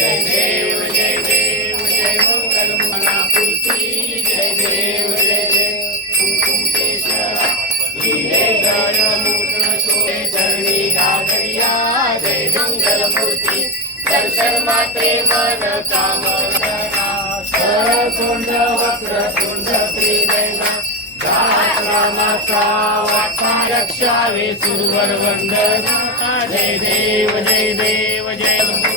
जय देव जय देव जय मंगल जय देव जय देव चरणी गागरिया जय मंगल मूर्ती दर्शन मन कामना वक्र रामाचा वाटा रक्षावे सुरवर वंदना जय देव जय देव जय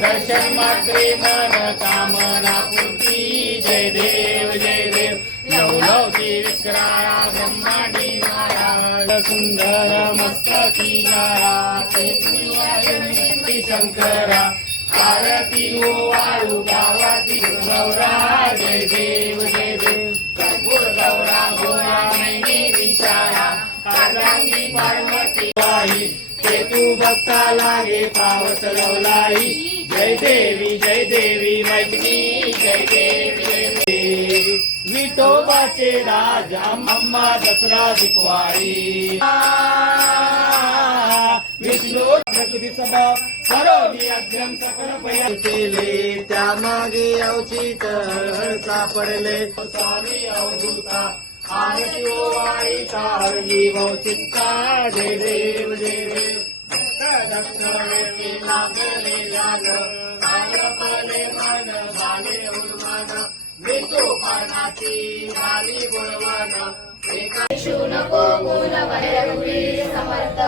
दर्शन मात्रे मन कामना पूर्ती. जय देव जय देव. नवलवती विक्राळा ब्रह्माणी महाराज. सुंदर मस्तकी गाळा ते शंकरा आरती हो, ओ वाळू गावाती गौरा. जय देव जय देव. कर्पूर गौरा गोरा नैनी विशाळा कादांगी पार्वती. बाई ते तू भक्ता लागे पावस लवलाई जय देवी जय देवी मैत्री जय देवी. विठोबाचे राजा अम्मा दसरा दिपवाळी. विष्णू प्रकृती सभा सरोगी अध्यम सकल पया केले त्या मागे अवचित सापडले स्वामी अवधूता आरती ओवाळी तारगी भौचित्ता जय देव जय देव. दक्षिणे झाले उन्मान मृत्यू पानाची झाली गुणवान नको मूल समर्थ.